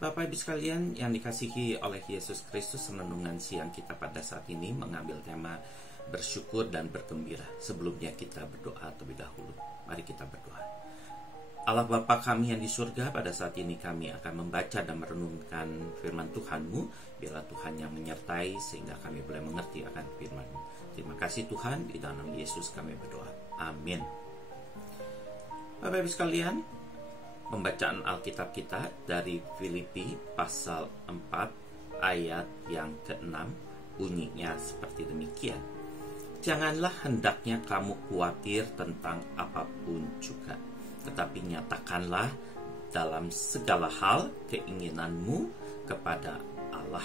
Bapak Ibu sekalian yang dikasihi oleh Yesus Kristus, renungan siang kita pada saat ini mengambil tema bersyukur dan bergembira. Sebelumnya kita berdoa terlebih dahulu. Mari kita berdoa. Allah Bapa kami yang di surga, pada saat ini kami akan membaca dan merenungkan firman Tuhan-Mu. Biarlah Tuhan yang menyertai sehingga kami boleh mengerti akan firman-Mu. Terima kasih Tuhan, di dalam Yesus kami berdoa. Amin. Bapak Ibu sekalian, pembacaan Alkitab kita dari Filipi pasal 4 ayat yang ke-6 bunyinya seperti demikian. Janganlah hendaknya kamu khawatir tentang apapun juga, tetapi nyatakanlah dalam segala hal keinginanmu kepada Allah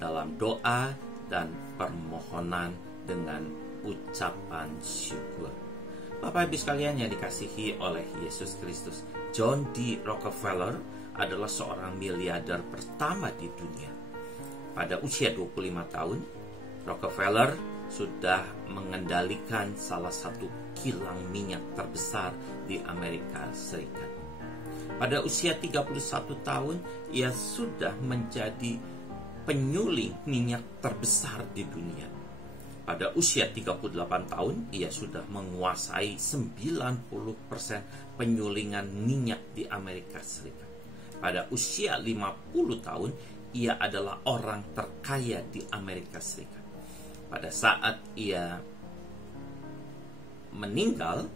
dalam doa dan permohonan dengan ucapan syukur. Bapak Ibu sekalian yang dikasihi oleh Yesus Kristus, John D. Rockefeller adalah seorang miliarder pertama di dunia. Pada usia 25 tahun, Rockefeller sudah mengendalikan salah satu kilang minyak terbesar di Amerika Serikat. Pada usia 31 tahun, ia sudah menjadi penyuling minyak terbesar di dunia. Pada usia 38 tahun, ia sudah menguasai 90% penyulingan minyak di Amerika Serikat. Pada usia 50 tahun, ia adalah orang terkaya di Amerika Serikat. Pada saat ia meninggal,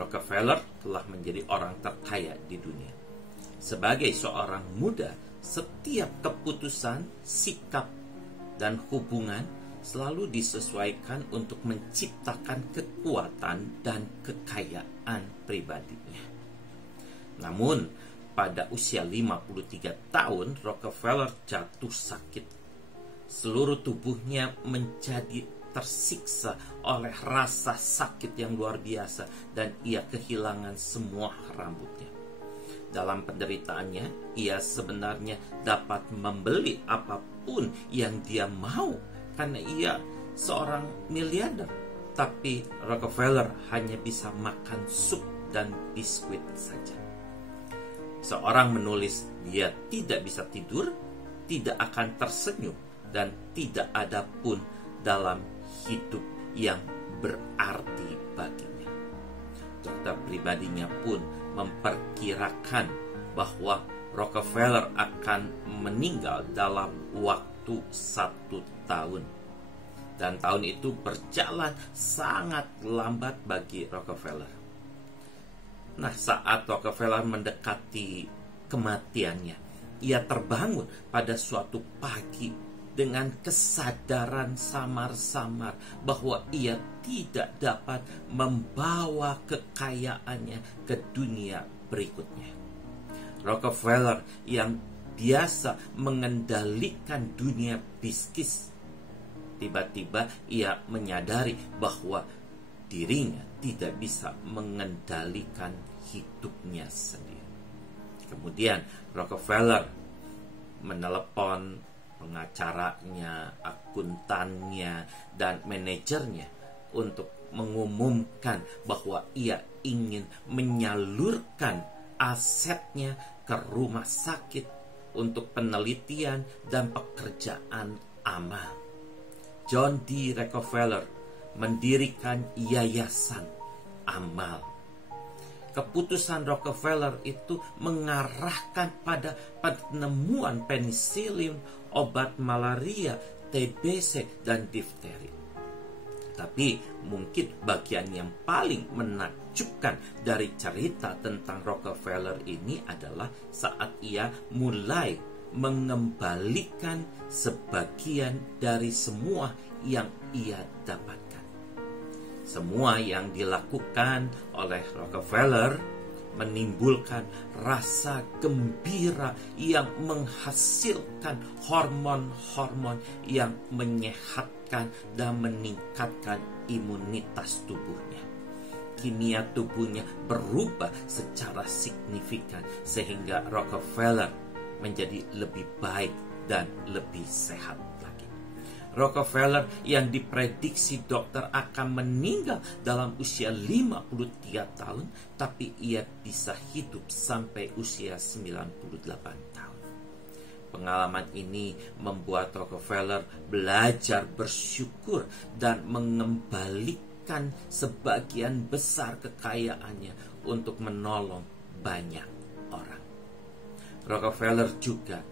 Rockefeller telah menjadi orang terkaya di dunia. Sebagai seorang muda, setiap keputusan, sikap, dan hubungan selalu disesuaikan untuk menciptakan kekuatan dan kekayaan pribadinya. Namun, pada usia 53 tahun, Rockefeller jatuh sakit. Seluruh tubuhnya menjadi tersiksa oleh rasa sakit yang luar biasa dan ia kehilangan semua rambutnya. Dalam penderitaannya, ia sebenarnya dapat membeli apapun yang dia mau karena ia seorang miliarder. Tapi Rockefeller hanya bisa makan sup dan biskuit saja. Seorang menulis, dia tidak bisa tidur, tidak akan tersenyum, dan tidak ada pun dalam hidup yang berarti baginya. Dokter pribadinya pun memperkirakan bahwa Rockefeller akan meninggal dalam waktu 1 tahun. Dan tahun itu berjalan sangat lambat bagi Rockefeller. Nah, saat Rockefeller mendekati kematiannya, ia terbangun pada suatu pagi dengan kesadaran samar-samar bahwa ia tidak dapat membawa kekayaannya ke dunia berikutnya. Rockefeller yang biasa mengendalikan dunia bisnis, tiba-tiba ia menyadari bahwa dirinya tidak bisa mengendalikan hidupnya sendiri. Kemudian Rockefeller menelepon pengacaranya, akuntannya, dan manajernya untuk mengumumkan bahwa ia ingin menyalurkan asetnya ke rumah sakit untuk penelitian dan pekerjaan amal. John D. Rockefeller mendirikan yayasan amal. Keputusan Rockefeller itu mengarahkan pada penemuan penisilin, obat malaria, TBC, dan difteri. Tapi mungkin bagian yang paling menakjubkan dari cerita tentang Rockefeller ini adalah saat ia mulai mengembalikan sebagian dari semua yang ia dapatkan. Semua yang dilakukan oleh Rockefeller menimbulkan rasa gembira yang menghasilkan hormon-hormon yang menyehatkan dan meningkatkan imunitas tubuhnya. Kimia tubuhnya berubah secara signifikan sehingga Rockefeller menjadi lebih baik dan lebih sehat lagi. Rockefeller yang diprediksi dokter akan meninggal dalam usia 53 tahun, tapi ia bisa hidup sampai usia 98 tahun. Pengalaman ini membuat Rockefeller belajar bersyukur dan mengembalikan sebagian besar kekayaannya untuk menolong banyak orang. Rockefeller juga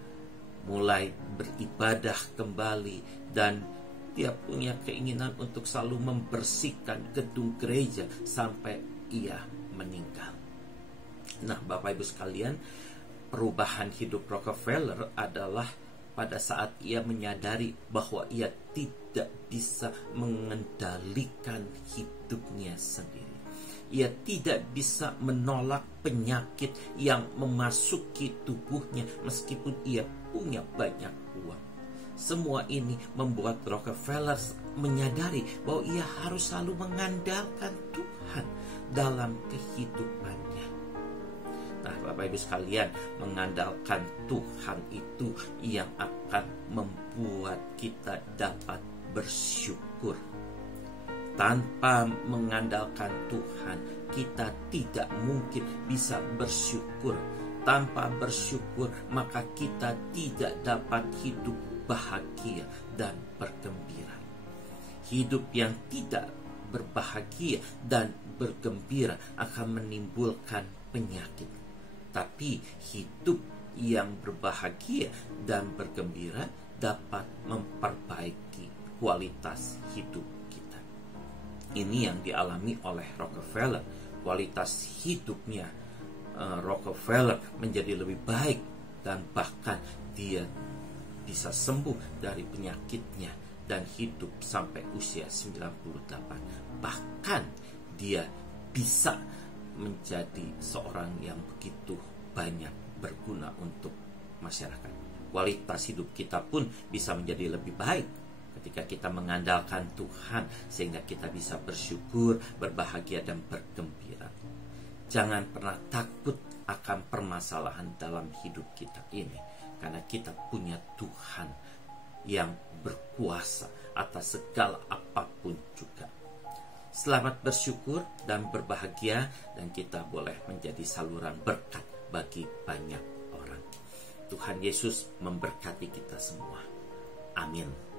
mulai beribadah kembali dan dia punya keinginan untuk selalu membersihkan gedung gereja sampai ia meninggal. Nah, Bapak Ibu sekalian, perubahan hidup Rockefeller adalah pada saat ia menyadari bahwa ia tidak bisa mengendalikan hidupnya sendiri. Ia tidak bisa menolak penyakit yang memasuki tubuhnya meskipun ia punya banyak uang. Semua ini membuat Rockefeller menyadari bahwa ia harus selalu mengandalkan Tuhan dalam kehidupannya. Nah, Bapak Ibu sekalian, mengandalkan Tuhan itu yang akan membuat kita dapat bersyukur. Tanpa mengandalkan Tuhan, kita tidak mungkin bisa bersyukur. Tanpa bersyukur, maka kita tidak dapat hidup bahagia dan bergembira. Hidup yang tidak berbahagia dan bergembira akan menimbulkan penyakit. Tapi hidup yang berbahagia dan bergembira dapat memperbaiki kualitas hidup kita. Ini yang dialami oleh Rockefeller. Kualitas hidupnya Rockefeller menjadi lebih baik dan bahkan dia bisa sembuh dari penyakitnya dan hidup sampai usia 98. Bahkan dia bisa menjadi seorang yang begitu banyak berguna untuk masyarakat. Kualitas hidup kita pun bisa menjadi lebih baik ketika kita mengandalkan Tuhan, sehingga kita bisa bersyukur, berbahagia, dan bergembira. Jangan pernah takut akan permasalahan dalam hidup kita ini, karena kita punya Tuhan yang berkuasa atas segala apapun juga. Selamat bersyukur dan berbahagia, dan kita boleh menjadi saluran berkat bagi banyak orang. Tuhan Yesus memberkati kita semua. Amin.